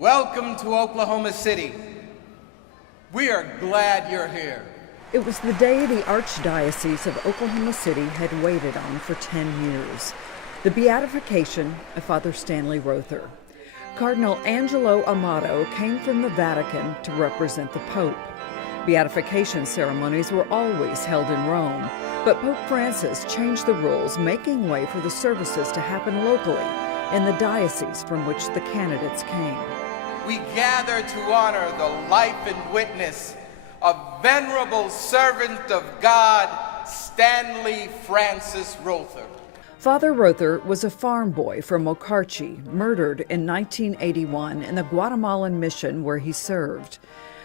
Welcome to Oklahoma City. We are glad you're here. It was the day the Archdiocese of Oklahoma City had waited on for 10 years. The beatification of Father Stanley Rother. Cardinal Angelo Amato came from the Vatican to represent the Pope. Beatification ceremonies were always held in Rome, but Pope Francis changed the rules, making way for the services to happen locally in the diocese from which the candidates came. We gather to honor the life and witness of venerable servant of God, Stanley Francis Rother. Father Rother was a farm boy from Okarchi, murdered in 1981 in the Guatemalan mission where he served.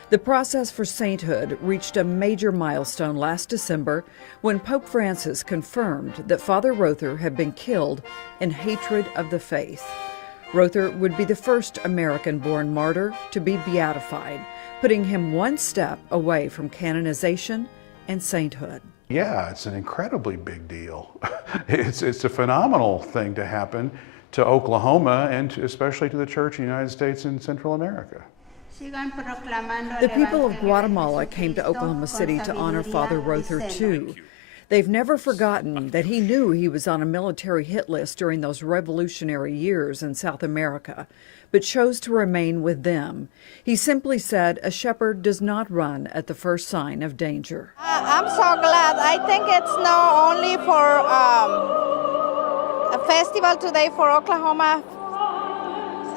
The process for sainthood reached a major milestone last December when Pope Francis confirmed that Father Rother had been killed in hatred of the faith. Rother would be the first American-born martyr to be beatified, putting him one step away from canonization and sainthood. Yeah, it's an incredibly big deal. It's a phenomenal thing to happen to Oklahoma and especially to the Church in the United States and Central America. The people of Guatemala came to Oklahoma City to honor Father Rother too. They've never forgotten that he knew he was on a military hit list during those revolutionary years in South America, but chose to remain with them. He simply said a shepherd does not run at the first sign of danger. I'm so glad. I think it's not only for a festival today for Oklahoma,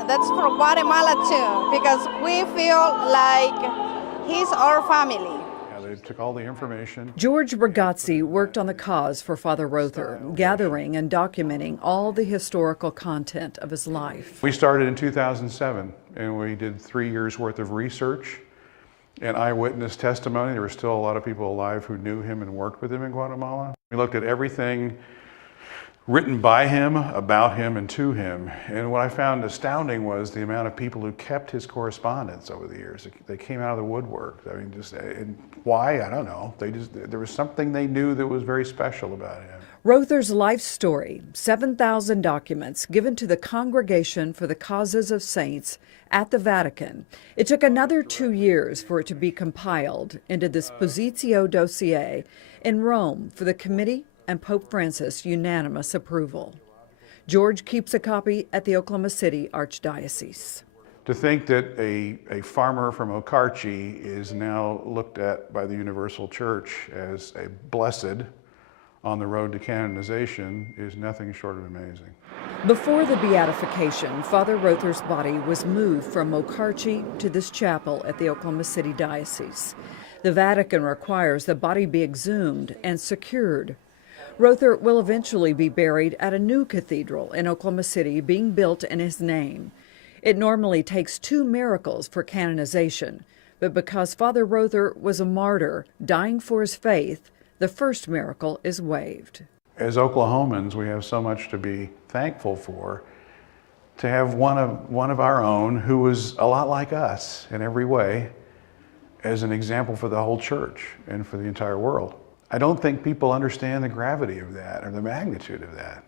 that's for Guatemala too, because we feel like he's our family. They took all the information. George Ragazzi worked on the cause for Father Rother, gathering and documenting all the historical content of his life. We started in 2007, and we did 3 years worth of research and eyewitness testimony. There were still a lot of people alive who knew him and worked with him in Guatemala. We looked at everything written by him, about him, and to him. And what I found astounding was the amount of people who kept his correspondence over the years. They came out of the woodwork. I mean, and why? I don't know. There was something they knew that was very special about him. Rother's life story, 7,000 documents given to the Congregation for the Causes of Saints at the Vatican. It took another 2 years for it to be compiled into this Positio Dossier in Rome for the committee and Pope Francis' unanimous approval. George keeps a copy at the Oklahoma City Archdiocese. To think that a farmer from Okarchi is now looked at by the Universal Church as a blessed on the road to canonization is nothing short of amazing. Before the beatification, Father Rother's body was moved from Okarchi to this chapel at the Oklahoma City Diocese. The Vatican requires the body be exhumed and secured. Rother will eventually be buried at a new cathedral in Oklahoma City being built in his name. It normally takes 2 miracles for canonization, but because Father Rother was a martyr dying for his faith, the first miracle is waived. As Oklahomans, we have so much to be thankful for, to have one of our own who was a lot like us in every way as an example for the whole church and for the entire world. I don't think people understand the gravity of that or the magnitude of that.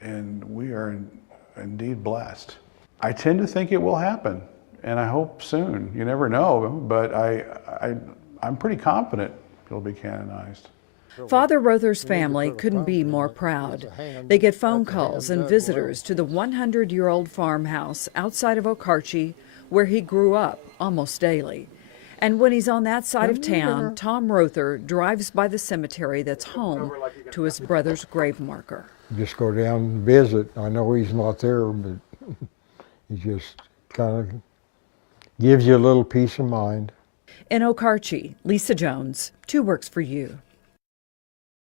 And we are indeed blessed. I tend to think it will happen, and I hope soon. You never know, but I'm pretty confident it'll be canonized. Father Rother's family couldn't be more proud. They get phone calls and visitors to the 100-year-old farmhouse outside of Okarchi, where he grew up almost daily. And when he's on that side of town, Tom Rother drives by the cemetery that's home to his brother's grave marker. Just go down and visit. I know he's not there, but he just kind of gives you a little peace of mind. In Okarchi, Lisa Jones, 2 Works for You.